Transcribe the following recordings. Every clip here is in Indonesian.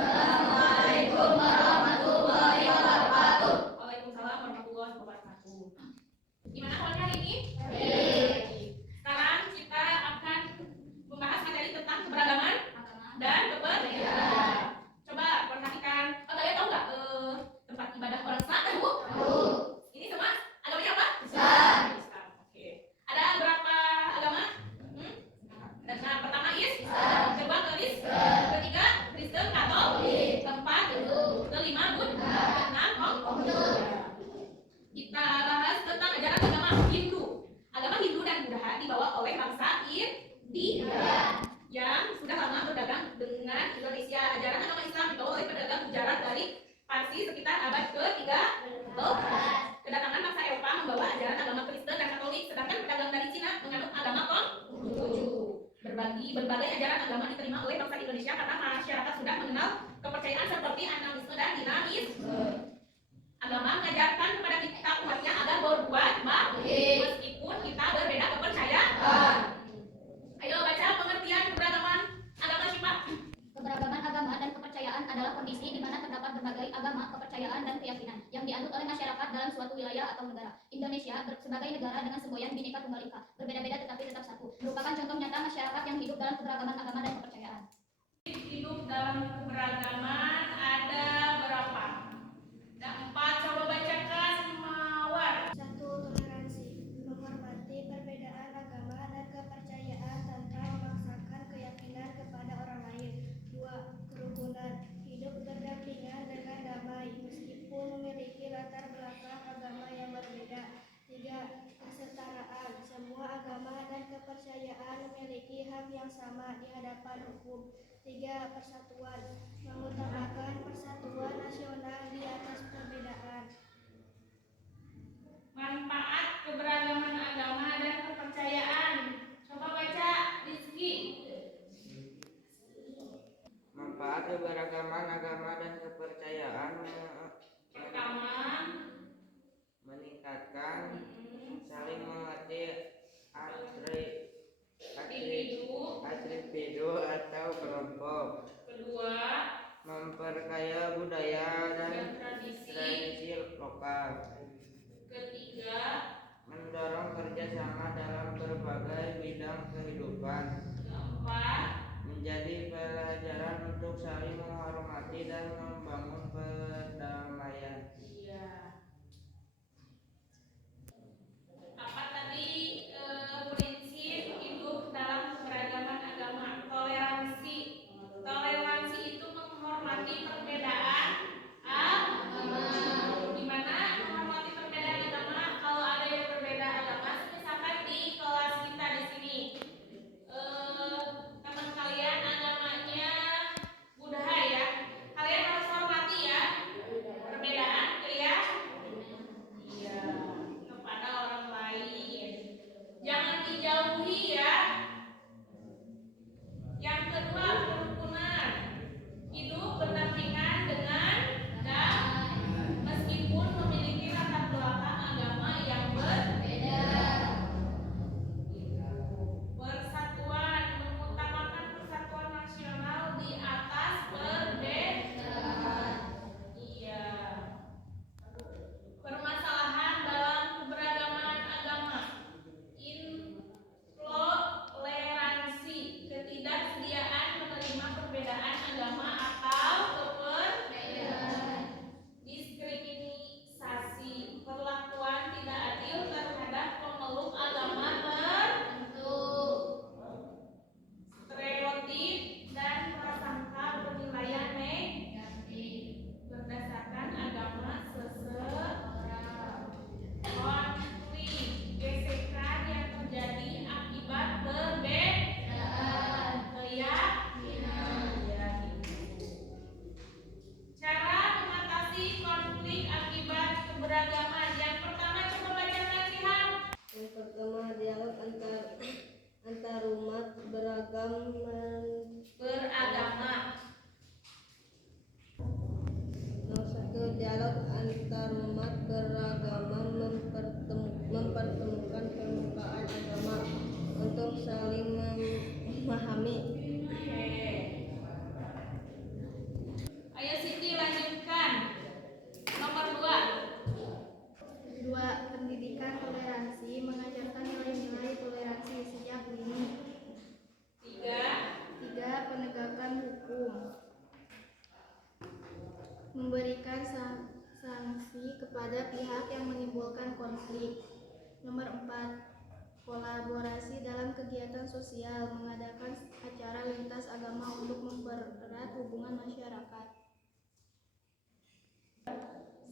Assalamualaikum warahmatullahi wabarakatuh. Waalaikumsalam warahmatullahi wabarakatuh. Gimana kawan hari ini? Sekarang kita akan membahas materi tentang keberagaman dan kepercayaan. Coba perhatikan, kalian tahu nggak tempat ibadah orang Islam? Tahu? Ini semua agamanya apa? Islam. Oke. Ada berapa agama? Nah, pertama Islam, kedua Kristen, ketiga Kristen Katolik, keempat kelima Buddha, keenam Konghucu. Kita bahas tentang ajaran agama Hindu. Agama Hindu dan Buddha dibawa oleh bangsa India yang sudah lama berdagang dengan Indonesia. Ajaran agama Islam dibawa oleh pedagang Gujarat dari Parsi sekitar abad ke-13. Kedatangan bangsa Eropa membawa ajaran agama Kristen dan Katolik, sedangkan pedagang dari Cina menganut agama Konghucu. Berbagai ajaran agama diterima oleh bangsa Indonesia karena masyarakat sudah mengenal kepercayaan seperti animisme dan dinamisme. Agama mengajarkan kepada kita umatnya agar berbuat baik meskipun kita berbeda kepercayaan. Ayo baca pengertian keberagaman agama Syifa. Keberagaman agama dan kepercayaan adalah kondisi di mana terdapat berbagai agama, kepercayaan, dan keyakinan yang dianut oleh masyarakat dalam suatu wilayah atau negara. Indonesia sebagai negara dengan semboyan Bhinneka Tunggal Ika, berbeda-beda tetapi tetap satu, merupakan contoh nyata masyarakat yang hidup dalam keberagaman agama dan kepercayaan. Hidup dalam keberagaman ada berapa? Ada 4, coba bacakan Mawar. 1. Toleransi, menghormati perbedaan agama dan kepercayaan tanpa memaksakan keyakinan kepada orang lain. 2. Kerukunan, hidup berdampingan dengan damai meskipun memiliki latar belakang agama yang berbeda. 3. Kesetaraan, semua agama dan kepercayaan memiliki hak yang sama di hadapan hukum. 3. Persatuan, mengutamakan persatuan nasional di atas perbedaan. Manfaat keberagaman agama dan kepercayaan. Coba baca Rizky. Manfaat keberagaman agama dan kepercayaan Pertama, meningkatkan saling mengerti individu atau kelompok. kedua, Memperkaya budaya dan tradisi lokal. ketiga, Mendorong kerjasama dalam berbagai bidang kehidupan. keempat, Menjadi pelajaran untuk saling menghormati dan membangun perdamaian. iya. Apa tadi prinsip hidup dalam keberagaman agama? Toleransi. Toleransi itu menghormati perbedaan agama. Gimana menghormati perbedaan agama? Kalau ada yang berbeda agama, misalkan di kelas kita di sini, teman kalian agamanya Buddha ya, kalian harus hormati ya perbedaan memberikan sanksi kepada pihak yang menimbulkan konflik. Nomor 4, kolaborasi dalam kegiatan sosial, mengadakan acara lintas agama untuk mempererat hubungan masyarakat.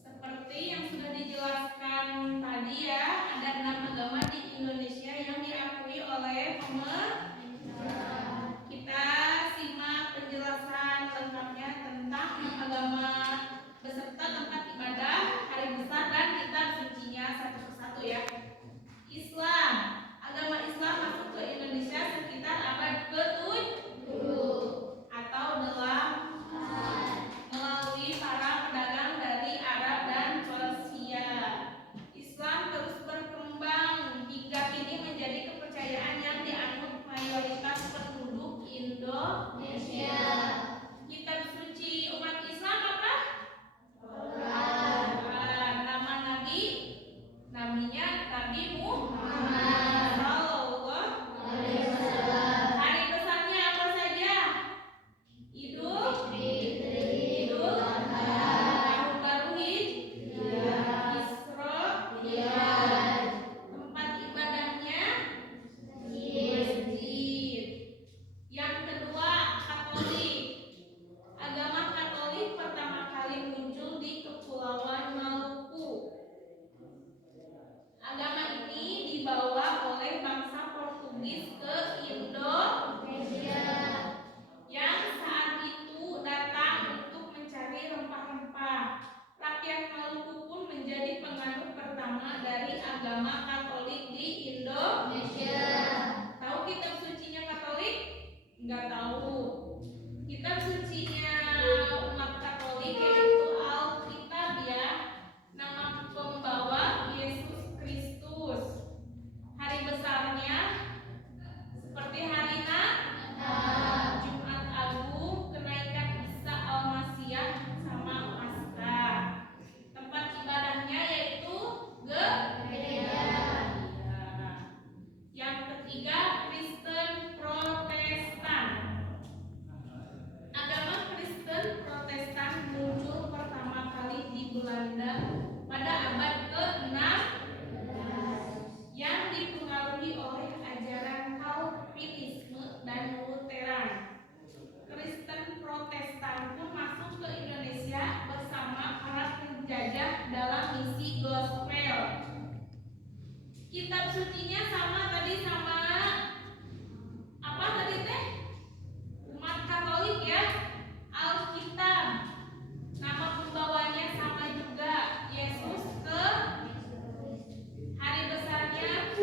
Seperti yang sudah dijelaskan tadi ya, ada 6 agama di Indonesia yang diakui oleh pemerintah. Kita simak penjelasan lengkapnya tentang 6 agama beserta tempat ibadah, hari besar dan kitab sucinya satu persatu ya. Islam, agama Islam masuk ke Indonesia sekitar abad ke-7 atau 8 melalui para pedagang dari Arab dan Persia. Islam terus berkembang hingga kini menjadi kepercayaan yang dianut mayoritas penduduk Indonesia. Kitab suci umat Islam apa? Quran. Nama nabinya Nabi Muhammad sallallahu alaihi wasallam. Hari besarnya apa saja? Idul Adha, tahun baru Isra, tempat ibadahnya masjid. Yang kedua, Katolik. Agama Katolik pertama kali muncul di Kepulauan Maluku. Agama ini dibawa oleh bangsa Portugis ke Indonesia yang saat itu datang untuk mencari rempah-rempah. Rakyat Maluku pun menjadi penganut pertama dari agama Katolik di Indonesia. Tahu kitab sucinya Katolik? Enggak tahu. Kitab sucinya umat Katolik yaitu Alkitab ya. Nama pembawa Yesus Kristus. Hari besarnya seperti hari Natal, Jumat Agung, kenaikan Isa Al-Masiyah sama Paskah. Tempat ibadahnya yaitu gereja. Yang ketiga, Kristen Protestan. Agama Kristen Protestan muncul pertama kali di Belanda pada abad ke-16 yang dipengaruhi oleh ajaran Calvinisme dan Lutheran. Kristen Protestan pun masuk ke Indonesia bersama para penjajah dalam misi gospel. Kitab sucinya sama tadi sama apa tadi teh? Umat Katolik ya, Alkitab. Nama pembawanya sama juga, Yesus ke hari besarnya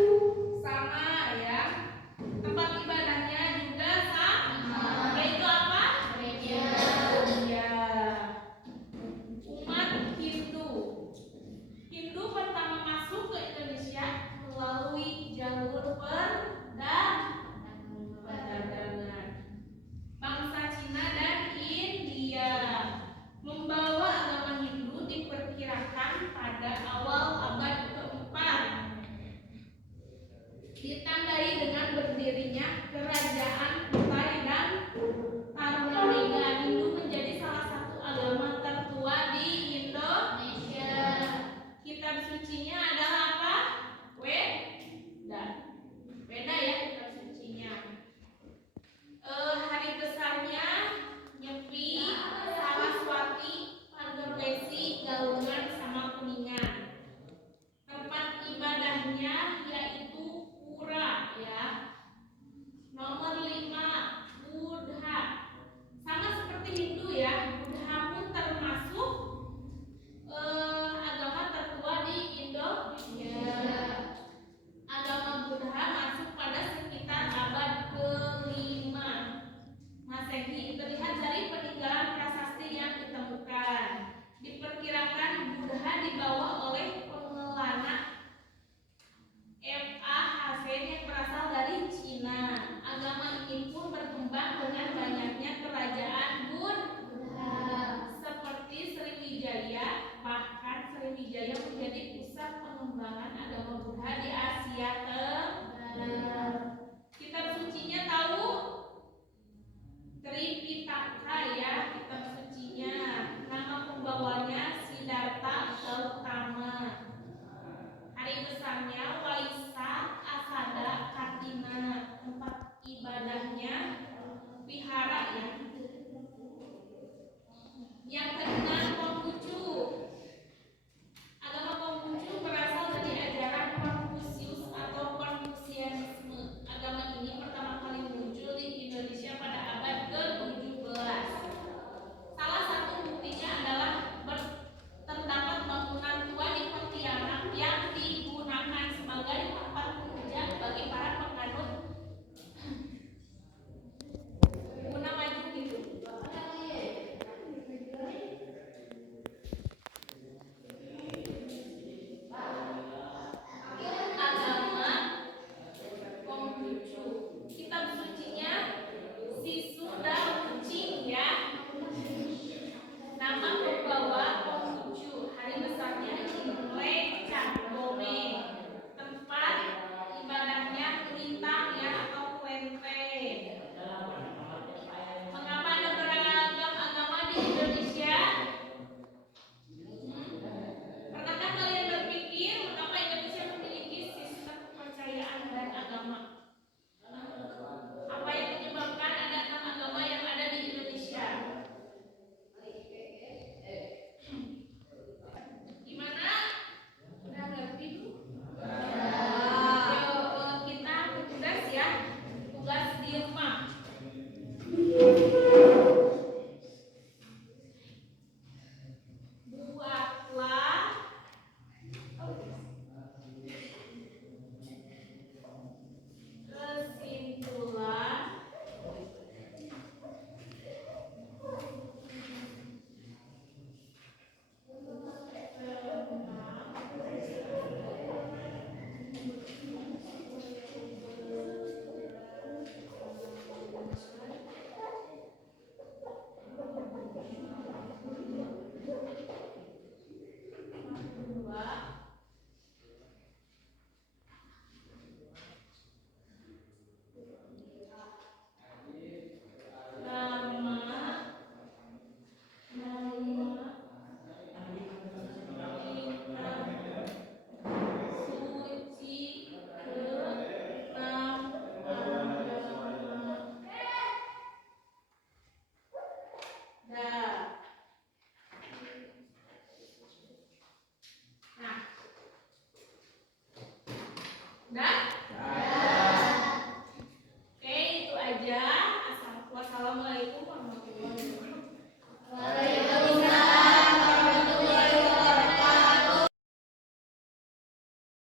sama ya. Tempat ibadahnya juga sama. Yaitu apa? Gereja. Ya. Umat Hindu. Hindu pertama masuk ke Indonesia melalui jalur perdagangan. Bangsa Cina dan India membawa agama Hindu diperkirakan pada awal abad ke-4. Ditandai dengan berdirinya kerajaan Kutai dan Tarumanega. Hindu menjadi salah satu agama tertua di Indonesia. Kitab sucinya adalah apa? Weda ya kitab sucinya. Hari besarnya Nyepi, Saraswati, Pagerwesi, Galungan sama Kuningan. Tempat ibadahnya yaitu pura ya. Nomor 5, Buddha. Sama seperti Hindu ya, Buddha pun termasuk agama tertua di Indonesia. Agama Buddha masuk pada sekitar abad ke-5 Masehi. Terlihat dari peninggalan prasasti yang ditemukan. Diperkirakan Buddha dibawa oleh pengelana F.A. Hasen yang berasal dari Cina. Agama ini pun berkembang dengan banyaknya kerajaan Buddha. Indonesia.